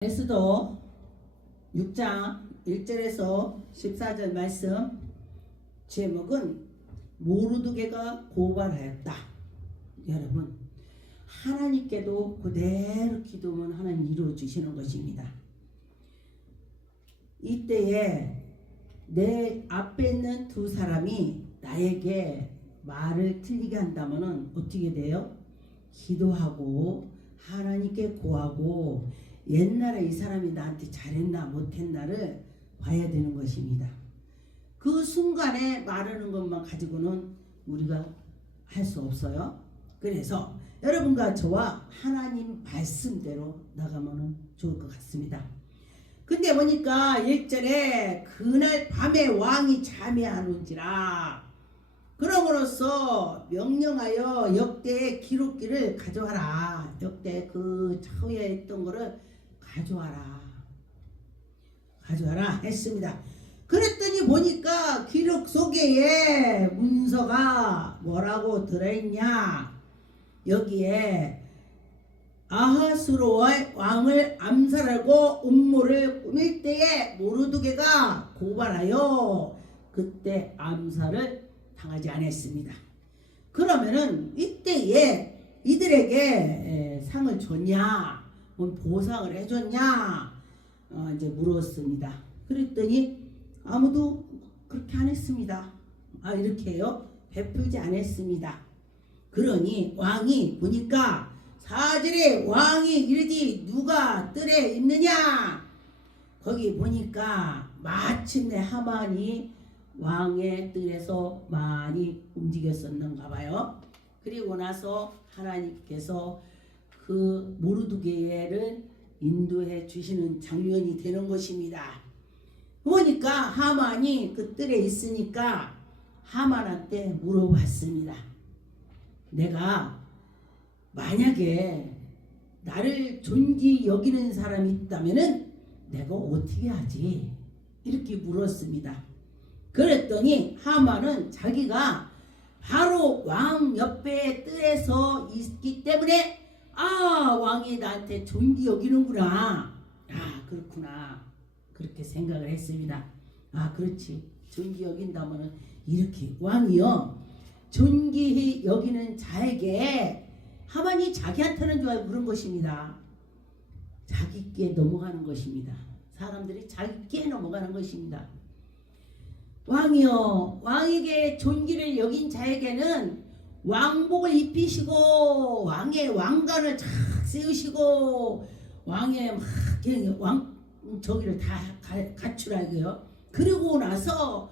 에스더 6장 1절에서 14절 말씀 제목은 모르드게가 고발하였다. 여러분, 하나님께도 그대로 기도하면 하나님 이루어주시는 것입니다. 이때에 내 앞에 있는 두 사람이 나에게 말을 틀리게 한다면 어떻게 돼요? 기도하고 하나님께 고하고 옛날에 이 사람이 나한테 잘했나 못했나를 봐야 되는 것입니다. 그 순간에 말하는 것만 가지고는 우리가 할 수 없어요. 그래서 여러분과 저와 하나님 말씀대로 나가면 좋을 것 같습니다. 근데 보니까 1절에 그날 밤에 왕이 잠이 안 온지라 그러므로써 명령하여 역대의 기록기를 가져와라. 역대 그 처에 있던 거를 가져와라 했습니다. 그랬더니 보니까 기록 속에 문서가 뭐라고 들어있냐, 여기에 아하스로의 왕을 암살하고 음모를 꾸밀 때에 모르드게가 고발하여 그때 암살을 당하지 않았습니다. 그러면은 이때에 이들에게 상을 줬냐, 보상을 해줬냐 이제 물었습니다. 그랬더니 아무도 그렇게 안 했습니다. 이렇게요? 베풀지 않았습니다. 그러니 왕이 보니까 4절에 왕이 이르지 누가 뜰에 있느냐, 거기 보니까 마침내 하만이 왕의 뜰에서 많이 움직였었는가 봐요. 그리고 나서 하나님께서 그 모르드게를 인도해 주시는 장면이 되는 것입니다. 보니까 하만이 그 뜰에 있으니까 하만한테 물어봤습니다. 내가 만약에 나를 존귀 여기는 사람이 있다면은 내가 어떻게 하지? 이렇게 물었습니다. 그랬더니 하만은 자기가 바로 왕 옆에 뜰에서 있기 때문에 왕이 나한테 존귀 여기는구나. 그렇구나. 그렇게 생각을 했습니다. 그렇지. 존귀 여긴다면 이렇게 왕이요 존귀히 여기는 자에게 하만이 자기한테는 줄 알고 그런 것입니다. 자기께 넘어가는 것입니다. 사람들이 자기께 넘어가는 것입니다. 왕이요 왕에게 존귀를 여긴 자에게는 왕복을 입히시고 왕의 왕관을 착 세우시고 왕의 저기를 다 갖추라고요. 그리고 나서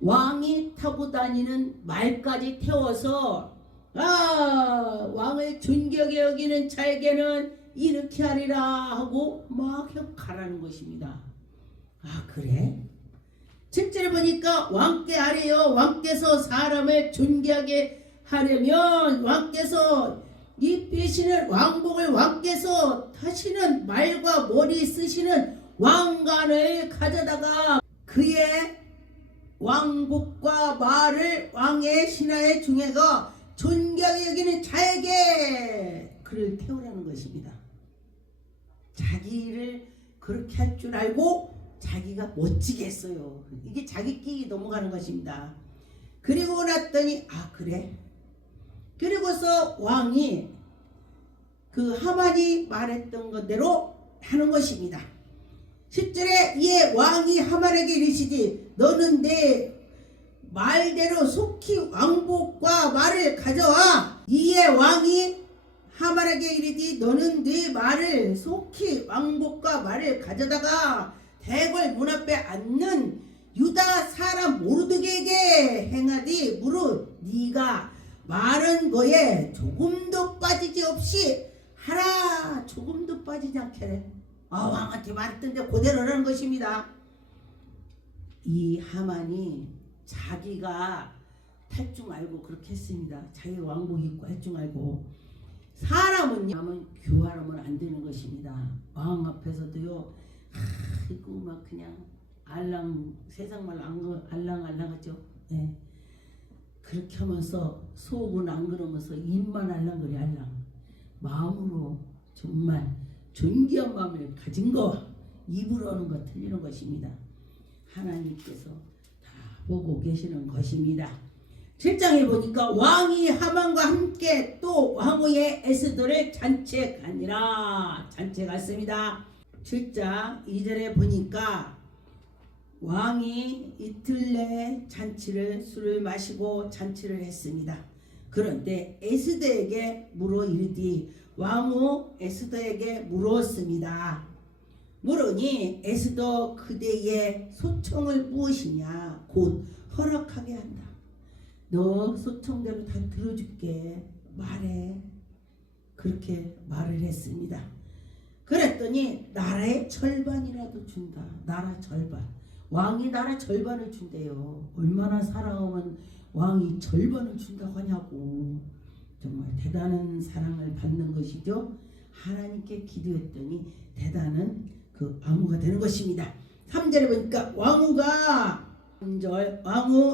왕이 타고 다니는 말까지 태워서 왕을 존귀하게 여기는 자에게는 이렇게 하리라 하고 막 가라는 것입니다. 그래? 7절에 보니까 왕께 하래요. 왕께서 사람을 존귀하게 하려면 왕께서 입히시는 왕복을 왕께서 타시는 말과 머리 쓰시는 왕관을 가져다가 그의 왕복과 말을 왕의 신하의 중에가 존귀하게 여기는 자에게 그를 태우라는 것입니다. 자기를 그렇게 할 줄 알고 자기가 멋지게 했어요. 이게 자기끼리 넘어가는 것입니다. 그리고 났더니 그래? 그리고서 왕이 그 하만이 말했던 것대로 하는 것입니다. 10절에 이에 왕이 하만에게 이르시되 너는 내 말대로 속히 왕복과 말을 가져와. 이에 왕이 하만에게 이르되 너는 네 말을 속히 왕복과 말을 가져다가 대궐 문 앞에 앉는 유다 사람 모르드게에게 행하디 무릇 네가 말한 거에 조금도 빠지지 없이 하라. 조금도 빠지지 않게 왕한테 말했던데 그대로 하는 것입니다. 이 하만이 자기가 탈 줄 알고 그렇게 했습니다. 자기 왕복 입고 할 줄 알고. 사람은 교활하면 안 되는 것입니다. 왕 앞에서도요 이거 막 그냥 세상 말 알랑알랑하죠. 네. 그렇게 하면서 속은 안 그러면서 입만 알랑거려 알랑. 마음으로 정말 존귀한 마음을 가진 거 입으로 하는 거 틀리는 것입니다. 하나님께서 다 보고 계시는 것입니다. 7장에 보니까 왕이 하만과 함께 또 왕후의 에스더를 잔치에 가니라. 잔치에 갔습니다. 7장 2절에 보니까 왕이 이틀 내에 술을 마시고 잔치를 했습니다. 그런데 에스더에게 물어 이르되 왕후 에스더에게 물었습니다. 물으니 에스더 그대의 소청을 무엇이냐 곧 허락하게 한다. 너 소청대로 다 들어줄게 말해. 그렇게 말을 했습니다. 그랬더니 나라의 절반이라도 준다. 나라 절반. 왕이 나라 절반을 준대요. 얼마나 사랑하면 왕이 절반을 준다고 하냐고. 정말 대단한 사랑을 받는 것이죠. 하나님께 기도했더니 대단한 그 왕후가 되는 것입니다. 3절에 보니까 왕후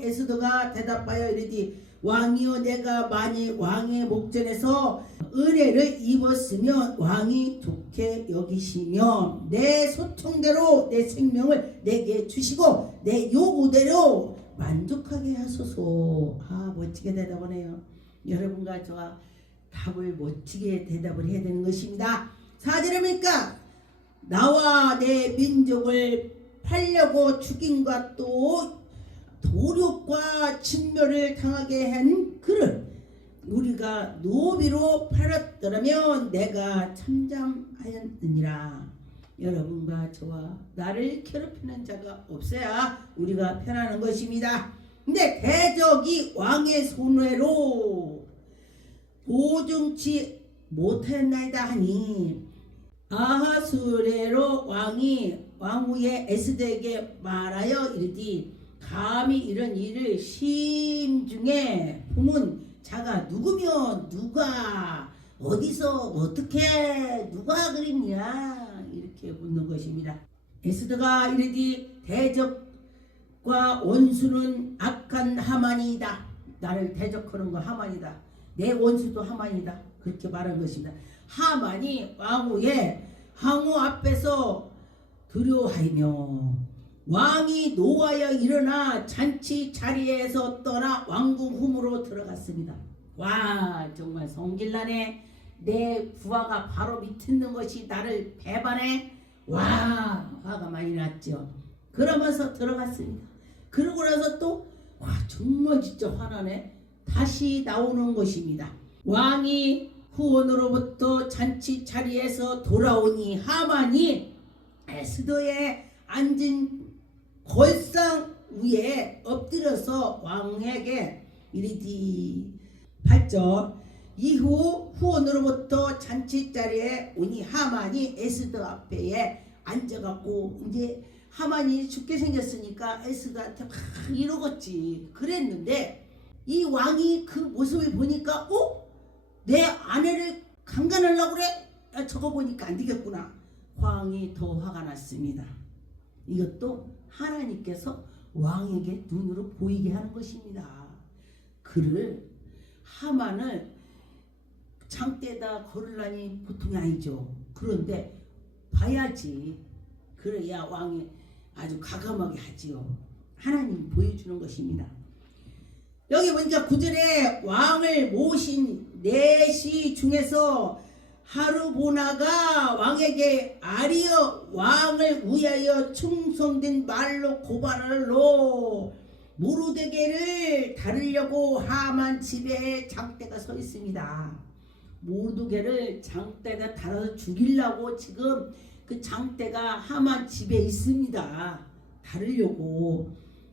에스더가 대답하여 이르되 왕이여 내가 만일 왕의 목전에서 은혜를 입었으면 왕이 좋게 여기시며 내 소청대로 내 생명을 내게 주시고 내 요구대로 만족하게 하소서. 멋지게 대답하네요. 여러분과 저와 답을 멋지게 대답을 해야 되는 것입니다. 4절에 보니까 나와 내 민족을 팔려고 죽임과 또 도륙과 진멸을 당하게 한 그를 우리가 노비로 팔았더라면 내가 참잠하였느니라. 여러분과 저와 나를 괴롭히는 자가 없어야 우리가 편안한 것입니다. 근데 대적이 왕의 손해로 보증치 못하였나이다 하니 아하수에로 왕이 왕후의 에스더에게 말하여 이르되 감히 이런 일을 심중에 품은 자가 누구며 누가 어디서 어떻게 누가 그랬냐 이렇게 묻는 것입니다. 에스더가 이르되 대적과 원수는 악한 하만이다. 나를 대적하는 거 하만이다. 내 원수도 하만이다. 그렇게 말한 것입니다. 하만이 왕후 앞에서 두려워하며 왕이 노하여 일어나 잔치 자리에서 떠나 왕궁 흠으로 들어갔습니다. 와 정말 성질나네. 내 부하가 바로 밑에 있는 것이 나를 배반해. 와 화가 많이 났죠. 그러면서 들어갔습니다. 그러고 나서 또 와 정말 진짜 화나네. 다시 나오는 것입니다. 왕이 후원으로부터 잔치 자리에서 돌아오니 하만이 에스더의 앉은 골상 위에 엎드려서 왕에게 이르되 8절 이후 후원으로부터 잔치 자리에 오니 하만이 에스더 앞에 앉아갖고 이제 하만이 죽게 생겼으니까 에스더한테 막 이러겠지. 그랬는데 이 왕이 그 모습을 보니까 내 아내를 강간하려고 그래? 저거 보니까 안 되겠구나. 왕이 더 화가 났습니다. 이것도 하나님께서 왕에게 눈으로 보이게 하는 것입니다. 그를 하만을 장대에다 걸으려니 보통이 아니죠. 그런데 봐야지. 그래야 왕이 아주 과감하게 하지요. 하나님이 보여주는 것입니다. 여기 보니까 9절에 왕을 모신 내시 중에서 하르보나가 왕에게 아리여 왕을 위하여 충성된 말로 고발하러 모르드게를 다루려고 하만 집에 장대가 서 있습니다. 모르드게를 장대가 달아서 죽이려고 지금 그 장대가 하만 집에 있습니다. 다루려고.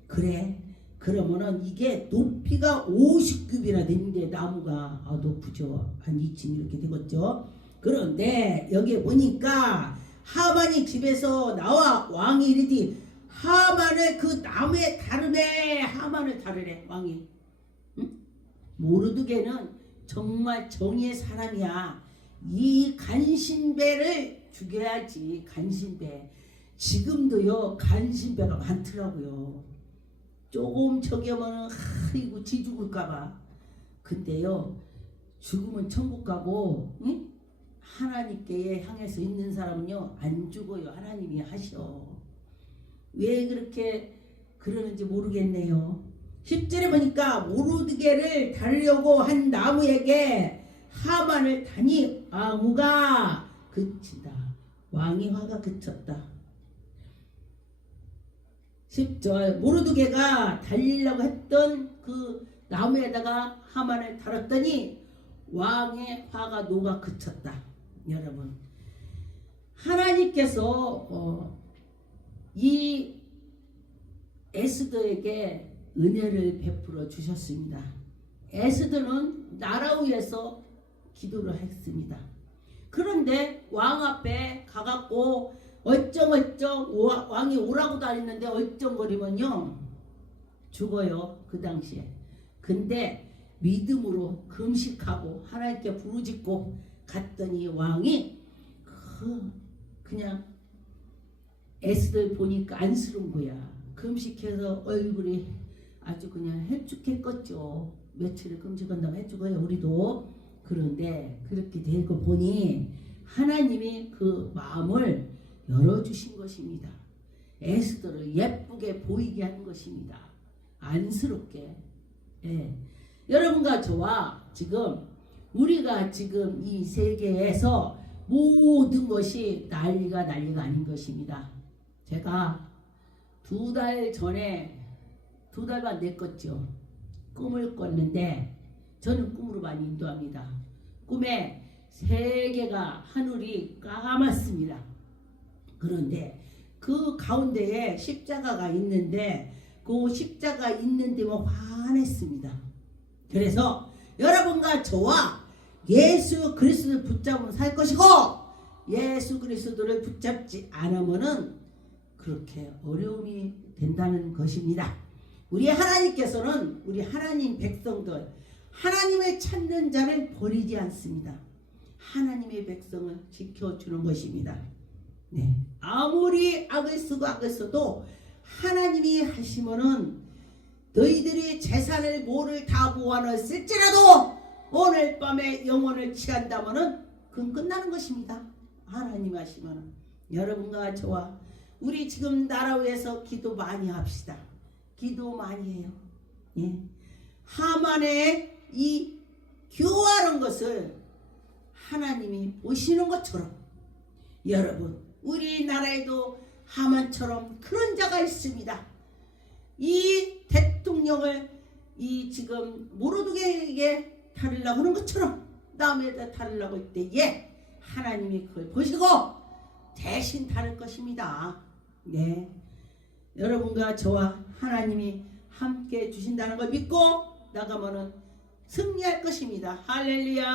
그래 그러면은 이게 높이가 50규비나 되는데 나무가 높죠. 한 2층 이렇게 되겠죠. 그런데 여기 보니까 하만이 집에서 나와 왕이 이르되 하만을 그 나무에 다르네. 하만을 다르래 왕이. 응? 모르드게는 정말 정의의 사람이야. 이 간신배를 죽여야지. 간신배. 지금도요 간신배가 많더라고요. 조금 저기 하면 아이고 지 죽을까봐. 근데요 죽으면 천국 가고 응? 하나님께 향해서 있는 사람은요 안 죽어요. 하나님이 하셔. 왜 그렇게 그러는지 모르겠네요. 10절에 보니까 모르드게를 다루려고 한 나무에게 하만을 다니 아무가 그치다. 왕의 화가 그쳤다. 10절 모르드게가 달리려고 했던 그 나무에다가 하만을 달았더니 왕의 화가 녹아 그쳤다. 여러분 하나님께서 이 에스더에게 은혜를 베풀어 주셨습니다. 에스더는 나라 위에서 기도를 했습니다. 그런데 왕 앞에 가갖고 얼쩡얼쩡 왕이 오라고도 안 했는데 얼쩡거리면요 죽어요. 그 당시에. 근데 믿음으로 금식하고 하나님께 부르짖고 갔더니 왕이 그냥 에스더를 보니까 안쓰러운 거야. 금식해서 얼굴이 아주 그냥 해죽했겠죠. 며칠을 금식한다고 해죽어요 우리도. 그런데 그렇게 되고 보니 하나님이 그 마음을 열어주신 것입니다. 에스더를 예쁘게 보이게 한 것입니다. 안쓰럽게. 예. 여러분과 저와 지금 우리가 지금 이 세계에서 모든 것이 난리가 아닌 것입니다. 제가 2달 전에 2달만 됐겠죠. 꿈을 꿨는데 저는 꿈으로 많이 인도합니다. 꿈에 세계가 하늘이 까맣습니다. 그런데 그 가운데에 십자가가 있는데 그 십자가 있는 데만 환했습니다. 그래서 여러분과 저와 예수 그리스도를 붙잡으면 살 것이고 예수 그리스도를 붙잡지 않으면은 그렇게 어려움이 된다는 것입니다. 우리 하나님께서는 우리 하나님 백성들 하나님을 찾는 자를 버리지 않습니다. 하나님의 백성을 지켜주는 것입니다. 네. 아무리 악을 써도 하나님이 하시면은 너희들이 재산을 뭐를 다 모아놨을지라도 오늘 밤에 영혼을 취한다면은 그건 끝나는 것입니다. 하나님 하시면은. 여러분과 저와 우리 지금 나라 위해서 기도 많이 합시다. 기도 많이 해요. 예. 하만의 이 교활한 것을 하나님이 보시는 것처럼 여러분 우리나라에도 하만처럼 그런 자가 있습니다. 이 대통령을 이 지금 모르드게에게 다루려고 하는 것처럼 남에다 다루려고 할 때에 하나님이 그걸 보시고 대신 다룰 것입니다. 네, 여러분과 저와 하나님이 함께 주신다는 걸 믿고 나가면은 승리할 것입니다. 할렐루야.